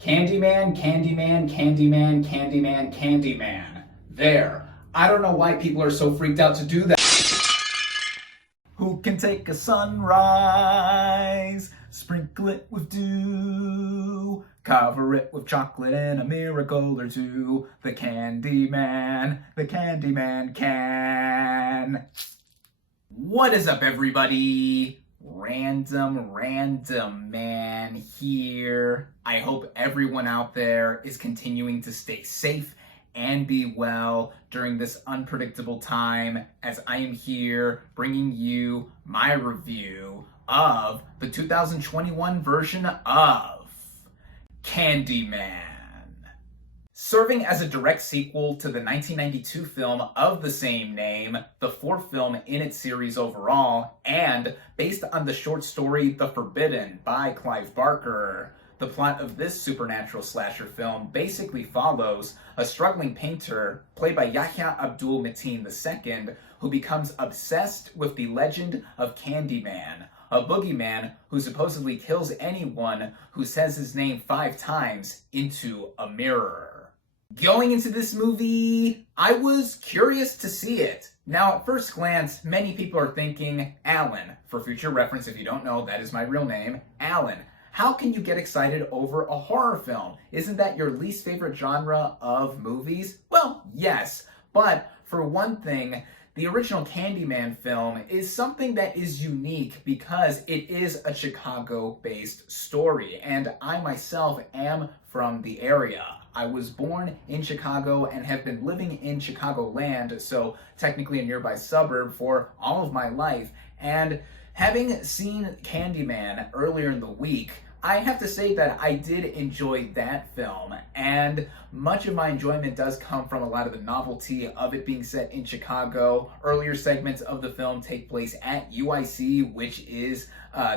Candyman, Candyman, Candyman, Candyman, Candyman. There. I don't know why people are so freaked out to do that. Who can take a sunrise, sprinkle it with dew, cover it with chocolate and a miracle or two? The Candyman can. What is up, everybody? Random Man here. I hope everyone out there is continuing to stay safe and be well during this unpredictable time, as I am here bringing you my review of the 2021 version of Candyman. Serving as a direct sequel to the 1992 film of the same name, the fourth film in its series overall, and based on the short story The Forbidden by Clive Barker. The plot of this supernatural slasher film basically follows a struggling painter, played by Yahya Abdul-Mateen II, who becomes obsessed with the legend of Candyman, a boogeyman who supposedly kills anyone who says his name 5 times into a mirror. Going into this movie, I was curious to see it. Now, at first glance, many people are thinking, Alan, for future reference, if you don't know, that is my real name, Alan. How can you get excited over a horror film? Isn't that your least favorite genre of movies? Well, yes, but for one thing, the original Candyman film is something that is unique because it is a Chicago-based story, and I myself am from the area. I was born in Chicago and have been living in Chicagoland, so technically a nearby suburb, for all of my life. And having seen Candyman earlier in the week, I have to say that I did enjoy that film, and much of my enjoyment does come from a lot of the novelty of it being set in Chicago. Earlier segments of the film take place at UIC, which is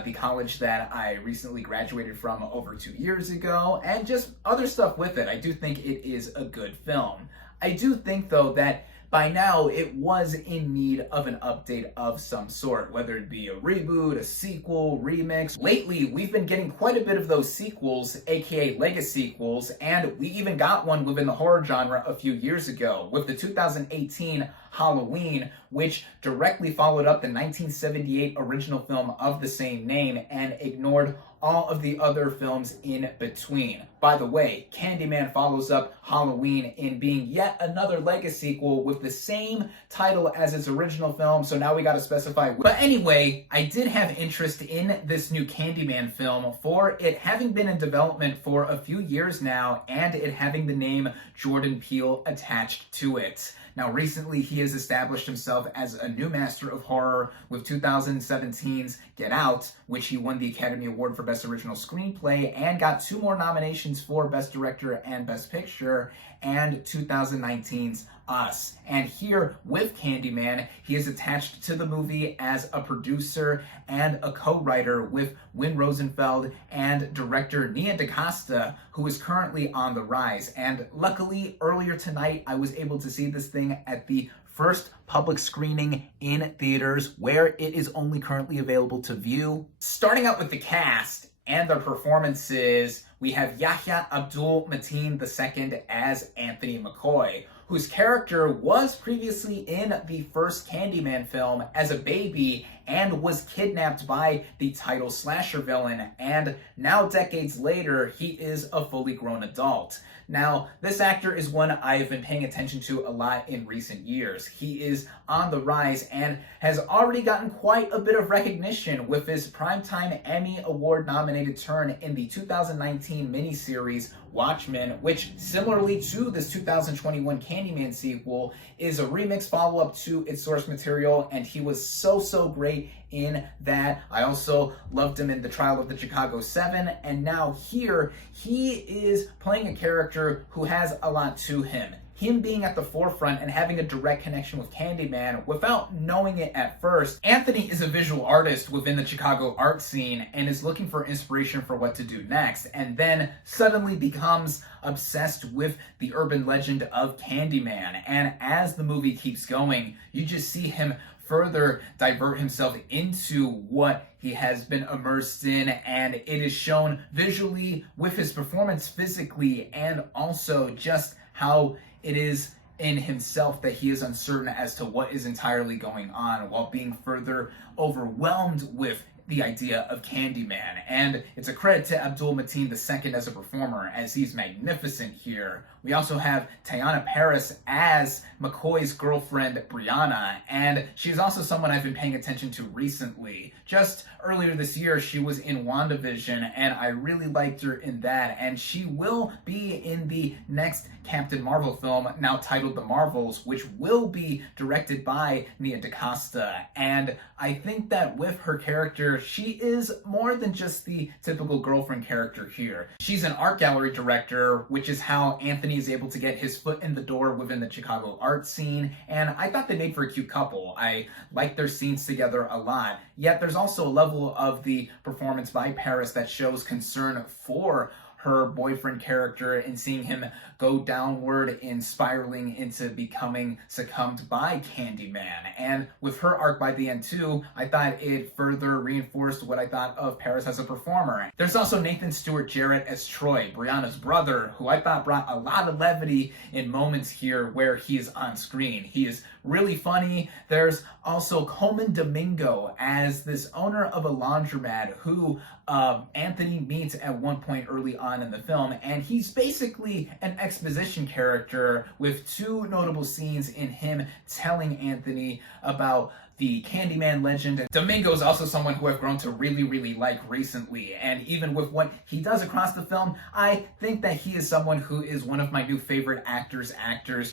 the college that I recently graduated from over 2 years ago, and just other stuff with it. I do think it is a good film. I do think, though, that by now, it was in need of an update of some sort, whether it be a reboot, a sequel, remix. Lately, we've been getting quite a bit of those sequels, aka legasequels, and we even got one within the horror genre a few years ago with the 2018 Halloween, which directly followed up the 1978 original film of the same name and ignored all of the other films in between. By the way, Candyman follows up Halloween in being yet another legasequel with the same title as its original film, so now we gotta specify. But anyway, I did have interest in this new Candyman film for it having been in development for a few years now and it having the name Jordan Peele attached to it. Now, recently, he has established himself as a new master of horror with 2017's Get Out, which he won the Academy Award for Best Original Screenplay and got 2 more nominations for Best Director and Best Picture, and 2019's Us. And here, with Candyman, he is attached to the movie as a producer and a co-writer with Win Rosenfeld and director Nia DaCosta, who is currently on the rise. And luckily, earlier tonight, I was able to see this thing at the first public screening in theaters, where it is only currently available to view. Starting out with the cast and their performances, we have Yahya Abdul-Mateen II as Anthony McCoy, whose character was previously in the first Candyman film as a baby and was kidnapped by the title slasher villain, and now decades later, he is a fully grown adult. Now, this actor is one I've been paying attention to a lot in recent years. He is on the rise and has already gotten quite a bit of recognition with his Primetime Emmy Award-nominated turn in the 2019 miniseries Watchmen, which, similarly to this 2021 Candyman sequel, is a remix follow-up to its source material, and he was so great in that. I also loved him in The Trial of the Chicago 7, and now here, he is playing a character who has a lot to him. Him being at the forefront and having a direct connection with Candyman without knowing it at first. Anthony is a visual artist within the Chicago art scene and is looking for inspiration for what to do next, and then suddenly becomes obsessed with the urban legend of Candyman. And as the movie keeps going, you just see him further divert himself into what he has been immersed in, and it is shown visually with his performance physically, and also just how it is in himself that he is uncertain as to what is entirely going on, while being further overwhelmed with the idea of Candyman. And it's a credit to Abdul Mateen II as a performer, as he's magnificent here. We also have Tayana Paris as McCoy's girlfriend, Brianna, and she's also someone I've been paying attention to recently. Just earlier this year, she was in WandaVision, and I really liked her in that, and she will be in the next Captain Marvel film, now titled The Marvels, which will be directed by Nia DaCosta. And I think that with her character, she is more than just the typical girlfriend character here. She's an art gallery director, which is how Anthony is able to get his foot in the door within the Chicago art scene, and I thought they made for a cute couple. I liked their scenes together a lot, yet there's also a level of the performance by Paris that shows concern for her boyfriend character and seeing him go downward and spiraling into becoming succumbed by Candyman. And with her arc by the end too, I thought it further reinforced what I thought of Paris as a performer. There's also Nathan Stewart Jarrett as Troy, Brianna's brother, who I thought brought a lot of levity in moments here where he is on screen. He is really funny. There's also Coleman Domingo as this owner of a laundromat who Anthony meets at one point early on in the film, and he's basically an exposition character with two notable scenes in him telling Anthony about the Candyman legend. Domingo is also someone who I've grown to really like recently, and even with what he does across the film, I think that he is someone who is one of my new favorite actors.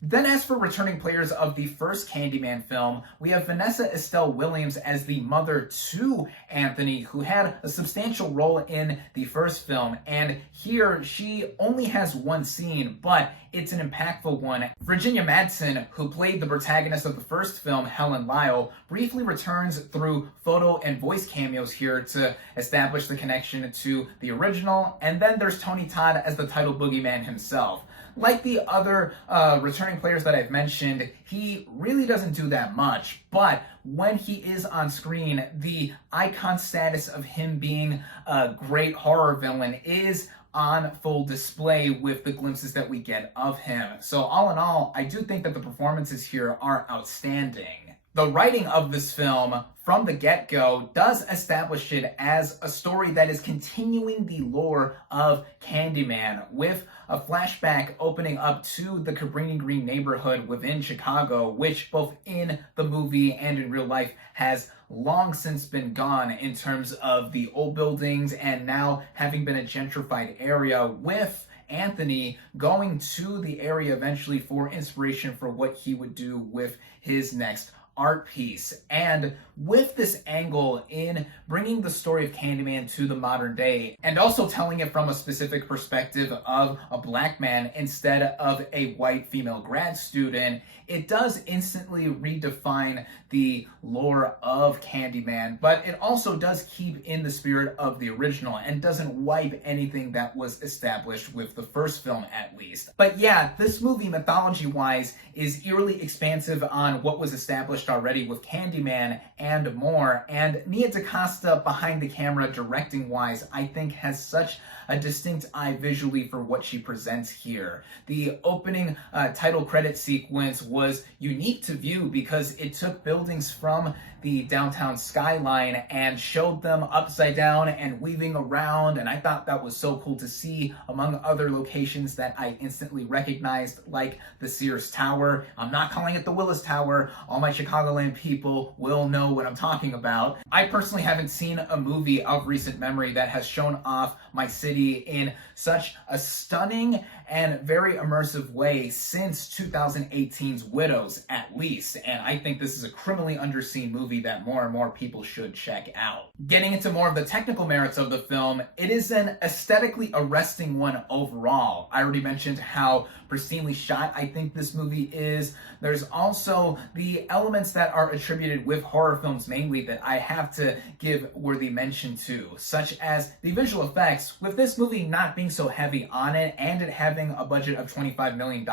Then as for returning players of the first Candyman film, we have Vanessa Estelle Williams as the mother to Anthony, who had a substantial role in the first film, and here she only has one scene, but it's an impactful one. Virginia Madsen, who played the protagonist of the first film, Helen Lyle, briefly returns through photo and voice cameos here to establish the connection to the original. And then there's Tony Todd as the title boogeyman himself. Like the other returning players that I've mentioned, he really doesn't do that much, but when he is on screen, the icon status of him being a great horror villain is on full display with the glimpses that we get of him. So all in all, I do think that the performances here are outstanding. The writing of this film from the get-go does establish it as a story that is continuing the lore of Candyman, with a flashback opening up to the Cabrini Green neighborhood within Chicago, which both in the movie and in real life has long since been gone in terms of the old buildings, and now having been a gentrified area, with Anthony going to the area eventually for inspiration for what he would do with his next art piece. And with this angle in bringing the story of Candyman to the modern day, and also telling it from a specific perspective of a black man instead of a white female grad student, it does instantly redefine the lore of Candyman, but it also does keep in the spirit of the original and doesn't wipe anything that was established with the first film, at least. But yeah, this movie, mythology-wise, is eerily expansive on what was established already with Candyman and more, and Nia DaCosta behind the camera, directing-wise, I think has such a distinct eye visually for what she presents here. The opening title credit sequence was unique to view because it took buildings from the downtown skyline and showed them upside down and weaving around, and I thought that was so cool to see, among other locations that I instantly recognized, like the Sears Tower. I'm not calling it the Willis Tower. All my Chicagoland people will know what I'm talking about. I personally haven't seen a movie of recent memory that has shown off my city in such a stunning and very immersive way since 2018's Widows, at least, and I think this is a criminally underseen movie that more and more people should check out. Getting into more of the technical merits of the film, it is an aesthetically arresting one overall. I already mentioned how pristinely shot I think this movie is. There's also the element elements that are attributed with horror films mainly that I have to give worthy mention to, such as the visual effects. With this movie not being so heavy on it and it having a budget of $25 million,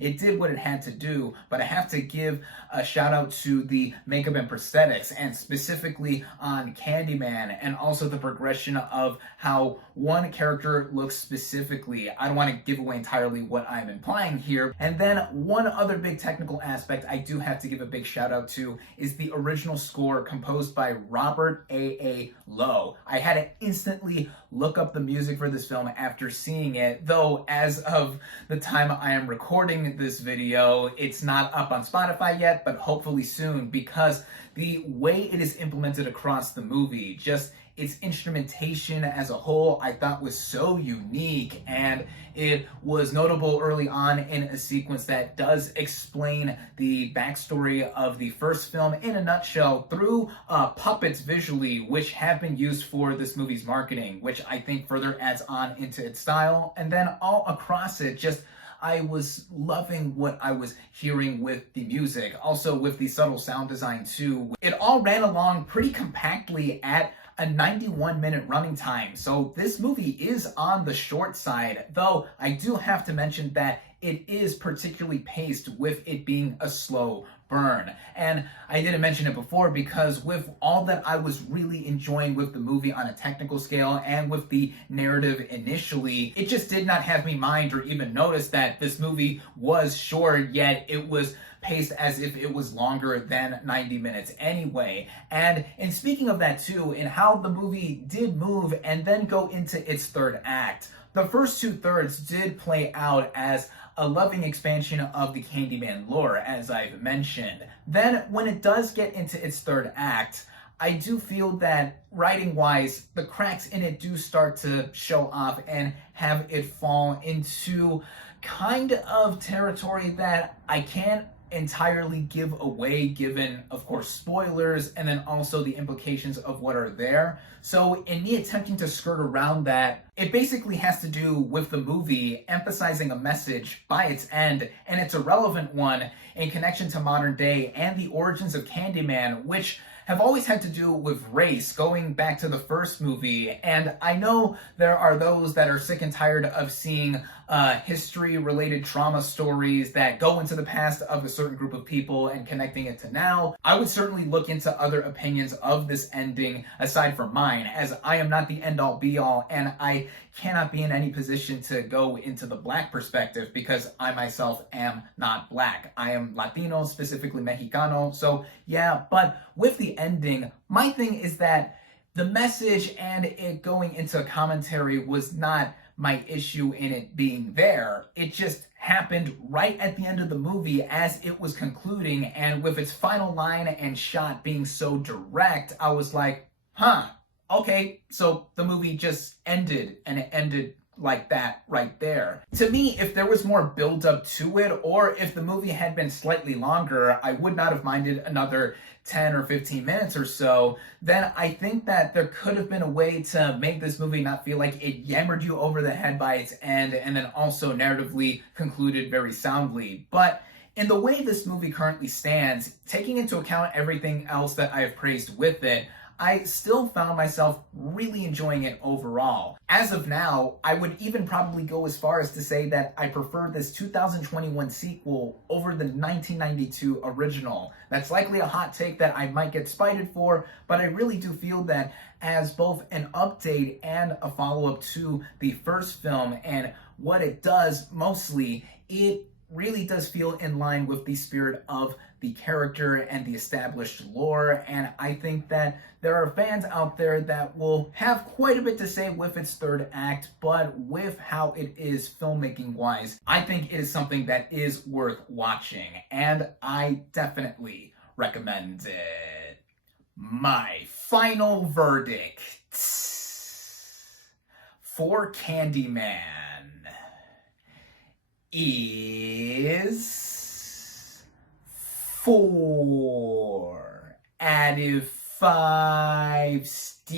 it did what it had to do, but I have to give a shout out to the makeup and prosthetics, and specifically on Candyman, and also the progression of how one character looks specifically. I don't want to give away entirely what I'm implying here. And then one other big technical aspect I do have to give a big shout out to is the original score composed by Robert A. Lowe. I had to instantly look up the music for this film after seeing it, though as of the time I am recording this video, it's not up on Spotify yet, but hopefully soon, because the way it is implemented across the movie, just its instrumentation as a whole, I thought was so unique, and it was notable early on in a sequence that does explain the backstory of the first film in a nutshell through puppets visually, which have been used for this movie's marketing, which I think further adds on into its style. And then all across it, just I was loving what I was hearing with the music, also with the subtle sound design too. It all ran along pretty compactly at a 91-minute running time, so this movie is on the short side, though I do have to mention that it is particularly paced with it being a slow burn. And I didn't mention it before because with all that I was really enjoying with the movie on a technical scale and with the narrative initially, it just did not have me mind or even notice that this movie was short, yet it was paced as if it was longer than 90 minutes anyway. And in speaking of that too, in how the movie did move and then go into its third act, the first 2/3 did play out as a loving expansion of the Candyman lore, as I've mentioned. Then, when it does get into its third act, I do feel that, writing-wise, the cracks in it do start to show off and have it fall into kind of territory that I can't entirely give away, given, of course, spoilers, and then also the implications of what are there. So in me attempting to skirt around that, it basically has to do with the movie emphasizing a message by its end, and it's a relevant one in connection to modern day and the origins of Candyman, which have always had to do with race, going back to the first movie. And I know there are those that are sick and tired of seeing history-related trauma stories that go into the past of a certain group of people and connecting it to now. I would certainly look into other opinions of this ending aside from mine, as I am not the end-all be-all, and I cannot be in any position to go into the Black perspective because I myself am not Black. I am Latino, specifically Mexicano, so yeah. But with the ending, my thing is that the message and it going into a commentary was not my issue in it being there. It just happened right at the end of the movie as it was concluding, and with its final line and shot being so direct, I was like, okay, so the movie just ended, and it ended like that right there. To me, if there was more build up to it, or if the movie had been slightly longer, I would not have minded another 10 or 15 minutes or so. Then I think that there could have been a way to make this movie not feel like it yammered you over the head by its end, and then also narratively concluded very soundly. But in the way this movie currently stands, taking into account everything else that I have praised with it, I still found myself really enjoying it overall. As of now, I would even probably go as far as to say that I prefer this 2021 sequel over the 1992 original. That's likely a hot take that I might get spited for, but I really do feel that as both an update and a follow-up to the first film, and what it does mostly, it really does feel in line with the spirit of the character and the established lore, and I think that there are fans out there that will have quite a bit to say with its third act, but with how it is filmmaking wise, I think it is something that is worth watching, and I definitely recommend it. My final verdict for Candyman is 4 out of 5 stars.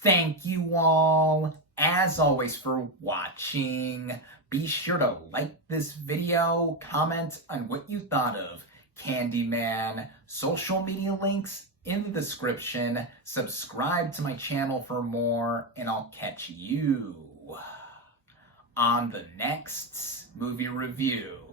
Thank you all, as always, for watching. Be sure to like this video, comment on what you thought of Candyman, social media links in the description, subscribe to my channel for more, and I'll catch you on the next movie review.